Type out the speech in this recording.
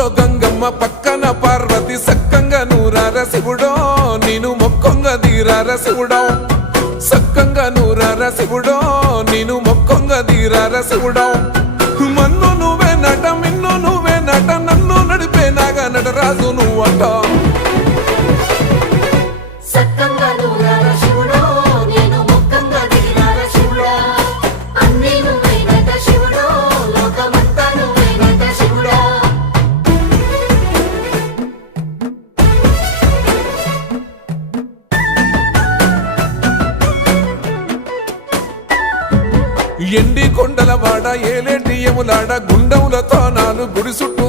ఊర్లో గంగమ్మ పక్కన పార్వతి సక్కంగా నూరార శివుడో నేను మొక్కంగా తీరార శివుడో సక్కంగా నూరార శివుడో నేను మొక్కంగా తీరార శివుడో మన్ను నువ్వే నట మిన్ను నువ్వే నట నన్ను నడిపే నాగా నటరాజు నువ్వంట ఎండి కొండల వాడ ఏలేటి యములాడ గుండములతో నాలు గుడి చుట్టూ